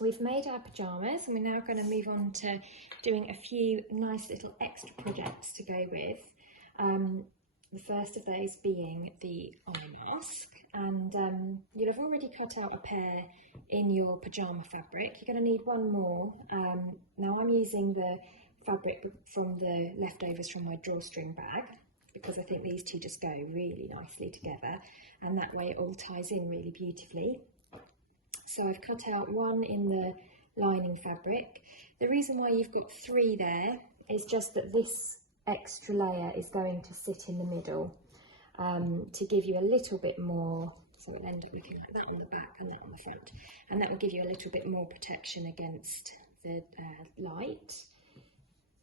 we've made our pyjamas, and we're now going to move on to doing a few nice little extra projects to go with. The first of those being the eye mask, and you'll have already cut out a pair in your pyjama fabric. You're going to need one more. Now I'm using the fabric from the leftovers from my drawstring bag, because I think these two just go really nicely together, and that way it all ties in really beautifully. So I've cut out one in the lining fabric. The reason why you've got 3 there is just that this extra layer is going to sit in the middle to give you a little bit more, so it'll end up looking like that on the back and that on the front, and that will give you a little bit more protection against the light.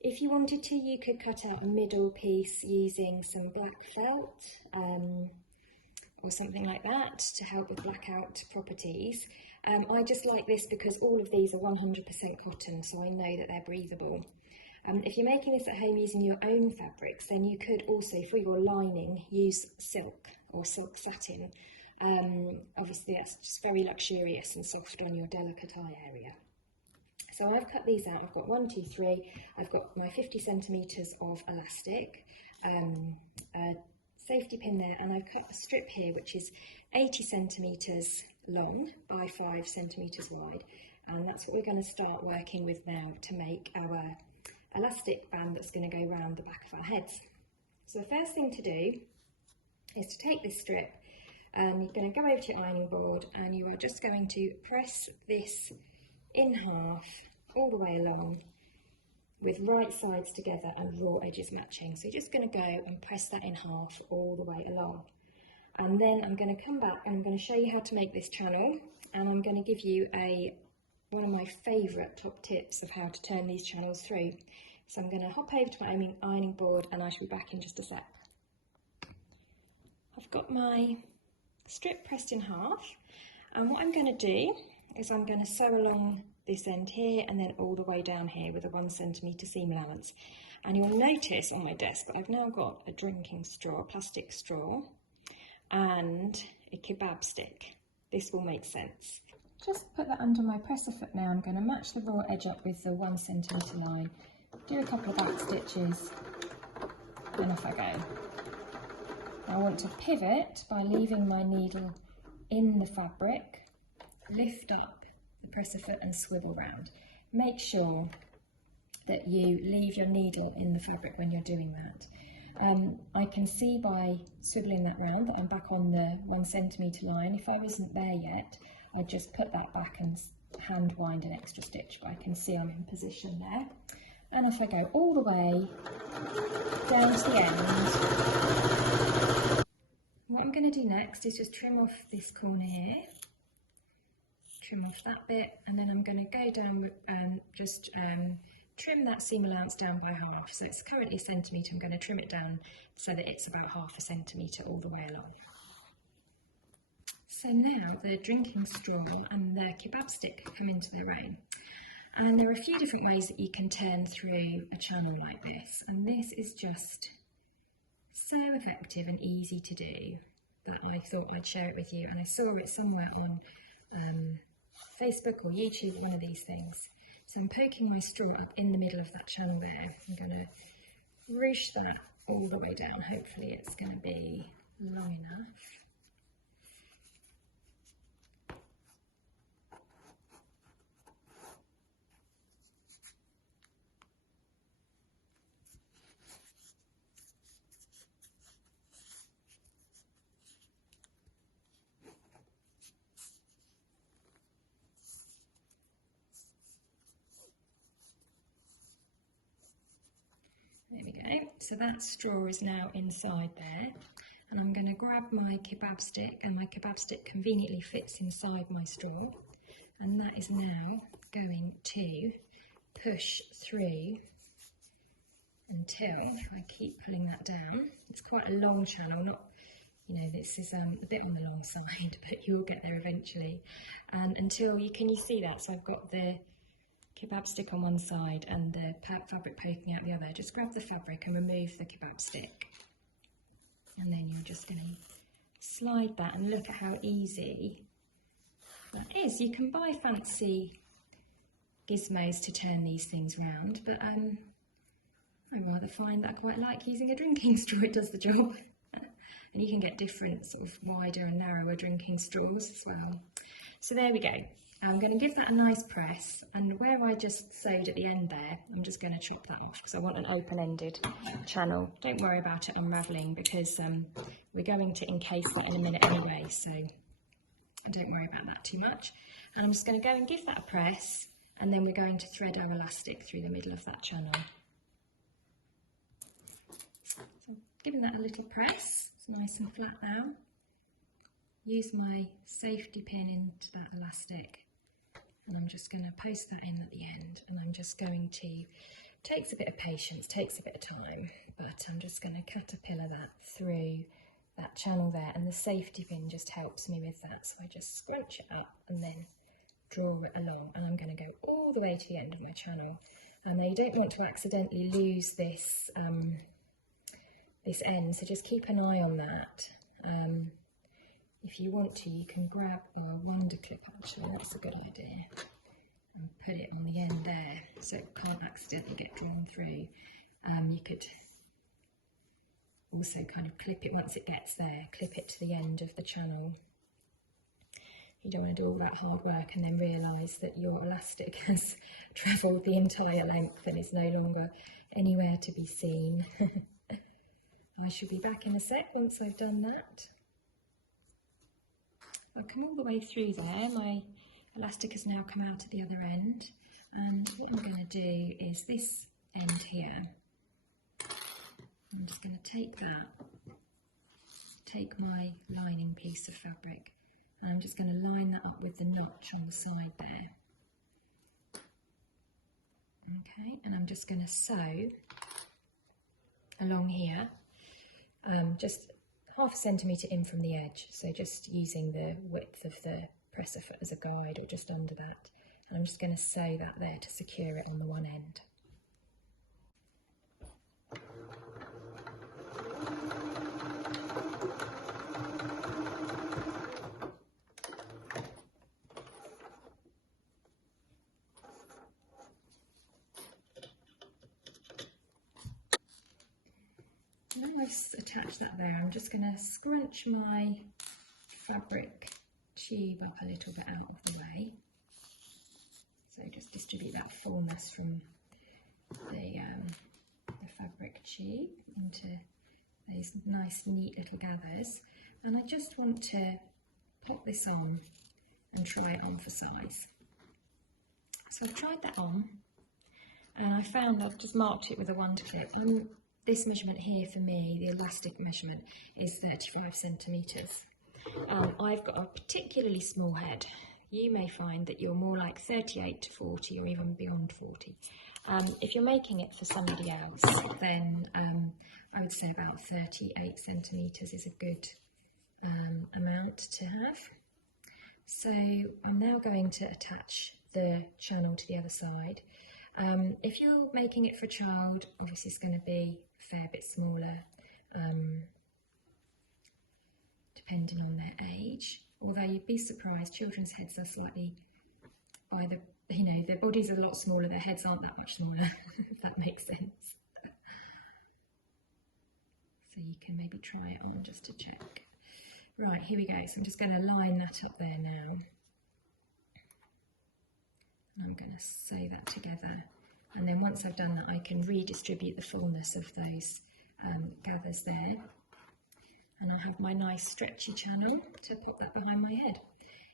If you wanted to, you could cut out a middle piece using some black felt or something like that to help with blackout properties. I just like this because all of these are 100% cotton, so I know that they're breathable. If you're making this at home using your own fabrics, then you could also, for your lining, use silk or silk satin. Obviously that's just very luxurious and soft on your delicate eye area. So I've cut these out. I've got 1, 2, 3. I've got my 50 centimetres of elastic, a safety pin there, and I've cut a strip here which is 80 centimetres long by 5 centimetres wide, and that's what we're going to start working with now to make our elastic band that's going to go around the back of our heads. So the first thing to do is to take this strip, you're going to go over to your ironing board, and you are just going to press this in half all the way along with right sides together and raw edges matching. So you're just going to go and press that in half all the way along. And then I'm going to come back and I'm going to show you how to make this channel, and I'm going to give you one of my favourite top tips of how to turn these channels through. So I'm going to hop over to my ironing board and I shall be back in just a sec. I've got my strip pressed in half, and what I'm going to do is I'm going to sew along this end here and then all the way down here with a 1 centimetre seam allowance. And you'll notice on my desk that I've now got a drinking straw, a plastic straw, and a kebab stick. This will make sense. Just put that under my presser foot now. I'm going to match the raw edge up with the 1 centimetre line, do a couple of back stitches, and off I go. I want to pivot by leaving my needle in the fabric, lift up the presser foot and swivel round. Make sure that you leave your needle in the fabric when you're doing that. I can see by swivelling that round that I'm back on the 1 centimetre line. If I wasn't there yet, I'd just put that back and hand wind an extra stitch, but I can see I'm in position there. And if I go all the way down to the end, what I'm going to do next is just trim off this corner here, trim off that bit, and then I'm going to go down and just trim that seam allowance down by half. So it's currently a centimetre, I'm going to trim it down so that it's about ½ centimetre all the way along. So now the drinking straw and the kebab stick come into their own. And there are a few different ways that you can turn through a channel like this, and this is just so effective and easy to do that I thought I'd share it with you. And I saw it somewhere on Facebook or YouTube, one of these things. So I'm poking my straw up in the middle of that channel there. I'm going to ruche that all the way down. Hopefully it's going to be long enough. There we go, so that straw is now inside there, and I'm going to grab my kebab stick, and my kebab stick conveniently fits inside my straw, and that is now going to push through until, if I keep pulling that down, it's quite a long channel, not, you know, this is a bit on the long side, but you will get there eventually, and until can you see that? So I've got the kebab stick on one side and the fabric poking out the other. Just grab the fabric and remove the kebab stick, and then you're just going to slide that, and look at how easy that is. You can buy fancy gizmos to turn these things round, but I rather find that I quite like using a drinking straw. It does the job. And you can get different sort of wider and narrower drinking straws as well. So there we go. I'm going to give that a nice press, and where I just sewed at the end there, I'm just going to chop that off because I want an open-ended channel. Don't worry about it unravelling because we're going to encase that in a minute anyway, so don't worry about that too much. And I'm just going to go and give that a press, and then we're going to thread our elastic through the middle of that channel. So giving that a little press, it's nice and flat now. Use my safety pin into that elastic, and I'm just going to post that in at the end, and I'm just going to, takes a bit of patience, takes a bit of time, but I'm just going to caterpillar that through that channel there, and the safety pin just helps me with that, so I just scrunch it up and then draw it along, and I'm going to go all the way to the end of my channel. Now you don't want to accidentally lose this, this end, so just keep an eye on that. If you want to, you can grab a wonder clip, actually, that's a good idea, and put it on the end there so it can't accidentally get drawn through. You could also kind of clip it once it gets there, clip it to the end of the channel. You don't want to do all that hard work and then realise that your elastic has travelled the entire length and is no longer anywhere to be seen. I shall be back in a sec once I've done that. I've come all the way through there, my elastic has now come out at the other end, and what I'm going to do is this end here, I'm just going to take that, take my lining piece of fabric, and I'm just going to line that up with the notch on the side there. Okay, and I'm just going to sew along here, just half a centimetre in from the edge, so just using the width of the presser foot as a guide, or just under that, and I'm just going to sew that there to secure it on the one end. Now I've attached that there, I'm just going to scrunch my fabric tube up a little bit out of the way. So just distribute that fullness from the fabric tube into these nice neat little gathers. And I just want to pop this on and try it on for size. So I've tried that on, and I found I've just marked it with a wonder clip. This measurement here for me, the elastic measurement, is 35 centimetres. I've got a particularly small head. You may find that you're more like 38 to 40 or even beyond 40. If you're making it for somebody else, then I would say about 38 centimetres is a good amount to have. So I'm now going to attach the channel to the other side. If you're making it for a child, obviously it's going to be a fair bit smaller, depending on their age. Although you'd be surprised, children's heads are slightly, their bodies are a lot smaller, their heads aren't that much smaller, if that makes sense. So you can maybe try it on just to check. Right, here we go. So I'm just going to line that up there now. I'm going to sew that together, and then once I've done that I can redistribute the fullness of those gathers there, and I have my nice stretchy channel to put that behind my head.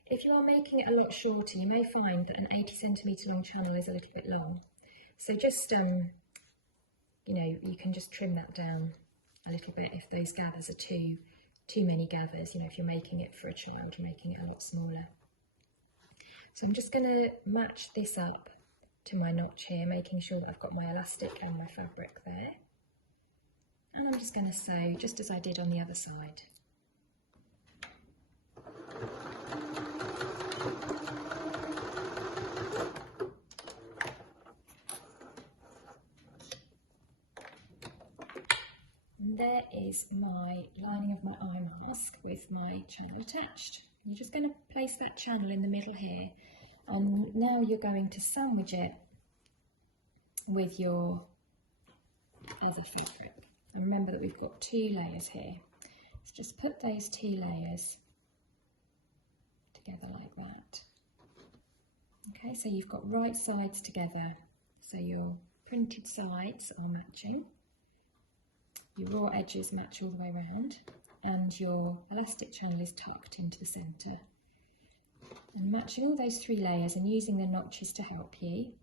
If you are making it a lot shorter, you may find that an 80 centimetre long channel is a little bit long, so just you can just trim that down a little bit if those gathers are too many gathers. If you're making it for a child, you're making it a lot smaller. So I'm just going to match this up to my notch here, making sure that I've got my elastic and my fabric there. And I'm just going to sew just as I did on the other side. And there is my lining of my eye mask with my channel attached. You're just going to place that channel in the middle here, And now you're going to sandwich it with your other fabric. And remember that we've got 2 layers here. So just put those 2 layers together like that. Okay, so you've got right sides together, so your printed sides are matching, your raw edges match all the way around, and your elastic channel is tucked into the centre. And matching all those 3 layers and using the notches to help you,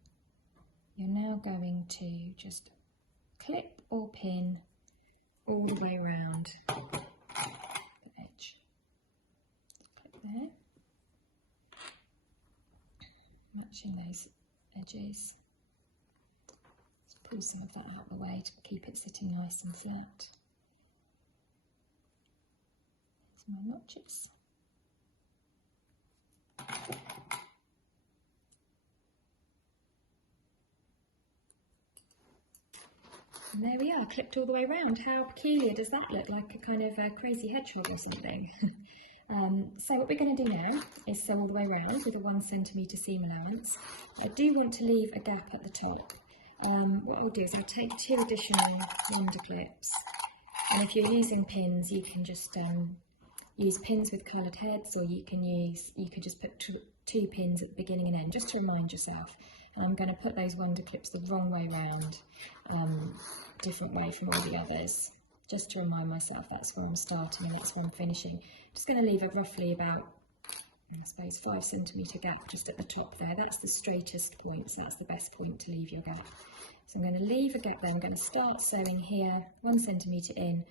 you're now going to just clip or pin all the way around the edge. Clip there. Matching those edges. Let's pull some of that out of the way to keep it sitting nice and flat. Here's my notches. And there we are, clipped all the way around. How peculiar does that look? Like a kind of a crazy hedgehog or something. So what we're going to do now is sew all the way around with a 1 centimetre seam allowance. I do want to leave a gap at the top. What I'll do is I'll take 2 additional wonder clips, and if you're using pins you can just use pins with coloured heads, or you could just put 2 pins at the beginning and end just to remind yourself. And I'm going to put those wonder clips the wrong way round, different way from all the others, just to remind myself that's where I'm starting and that's where I'm finishing. Just going to leave a roughly about, I suppose, 5 centimetre gap just at the top there. That's the straightest point, so that's the best point to leave your gap. So I'm going to leave a gap there. I'm going to start sewing here, 1 centimetre in,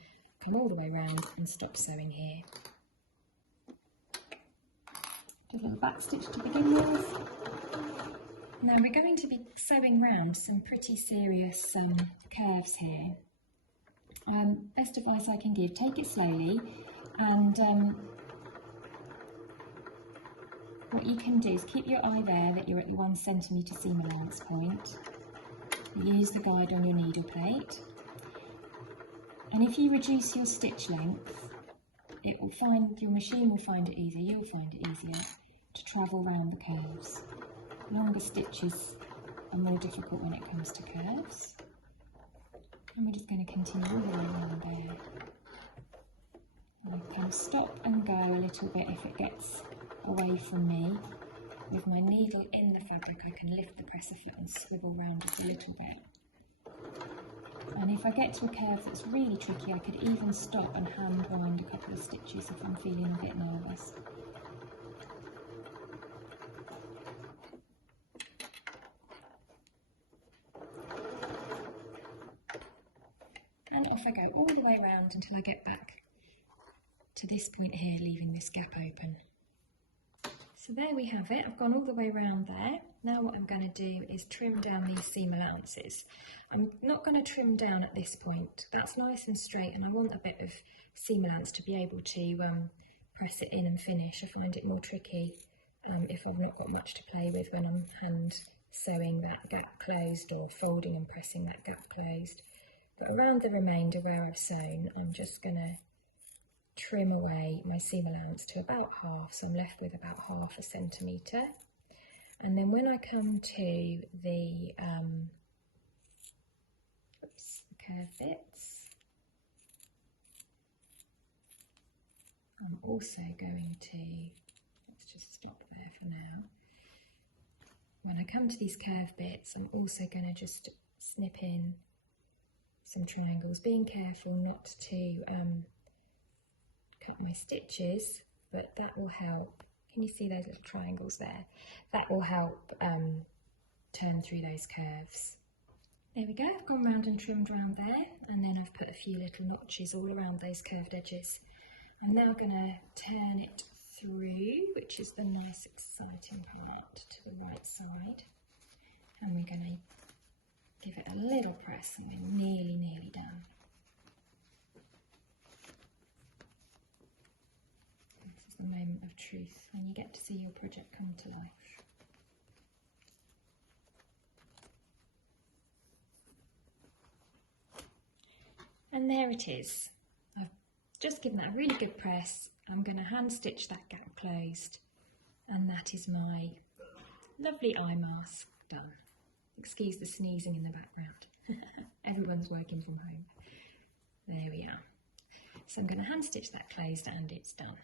come all the way around and stop sewing here. Do a little back stitch to begin with. Now we're going to be sewing round some pretty serious curves here. Best advice I can give, take it slowly, and what you can do is keep your eye there that you're at the 1 centimetre seam allowance point. Use the guide on your needle plate, and if you reduce your stitch length, your machine will find it easier, you'll find it easier to travel around the curves. Longer stitches are more difficult when it comes to curves. And we're just going to continue all the way around there. I can stop and go a little bit if it gets away from me. With my needle in the fabric I can lift the presser foot and swivel around just a little bit. And if I get to a curve that's really tricky, I could even stop and hand wind a couple of stitches if I'm feeling a bit nervous. And off I go all the way around until I get back to this point here, leaving this gap open. So there we have it. I've gone all the way around there. Now what I'm going to do is trim down these seam allowances. I'm not going to trim down at this point. That's nice and straight, and I want a bit of seam allowance to be able to press it in and finish. I find it more tricky if I've not got much to play with when I'm hand sewing that gap closed or folding and pressing that gap closed. But around the remainder where I've sewn, I'm just going to trim away my seam allowance to about half, so I'm left with about 1/2 centimetre. And then when I come to the curve bits, I'm also going to, let's just stop there for now. When I come to these curve bits, I'm also going to just snip in some triangles, being careful not to cut my stitches, but that will help. Can you see those little triangles there? That will help turn through those curves. There we go, I've gone round and trimmed round there, and then I've put a few little notches all around those curved edges. I'm now going to turn it through, which is the nice exciting part, to the right side, and we're going to give it a little press and we're nearly done. This is the moment of truth, when you get to see your project come to life. And there it is. I've just given that a really good press. I'm going to hand stitch that gap closed, and that is my Lovely eye mask done. Excuse the sneezing in the background. Everyone's working from home. There we are. So I'm going to hand stitch that closed and it's done.